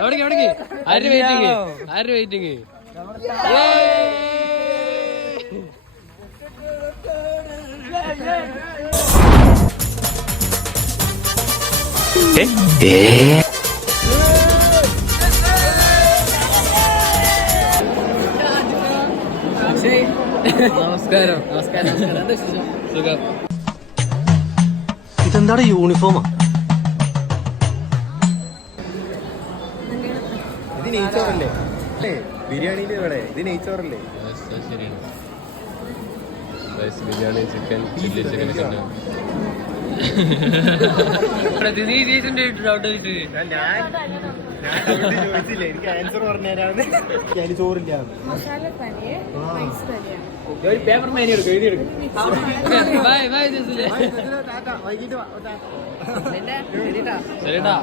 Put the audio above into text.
എവിടേക്ക് ആര് വെയിറ്റിങ് നമസ്കാരം. സുഖം. ഇതെന്താണ് യൂണിഫോമാ? ഇത് നെയ്ച്ചോറല്ലേ? ബിരിയാണിന്റെ ഇവിടെ ഇത് നെയ്ച്ചോറല്ലേ? ശരിയാണ്. ബിരിയാണി, ചിക്കൻ, ചില്ലി ചിക്കൻ ഒക്കെ ഉണ്ട്. ചോദിച്ചില്ല, എനിക്ക് ആൻസർ പറഞ്ഞുതരാന്ന്. അതിന് ചോറില്ല. പേപ്പർ മേനി എടുക്കും, എഴുതിയെടുക്കും. ശരിട്ടാ.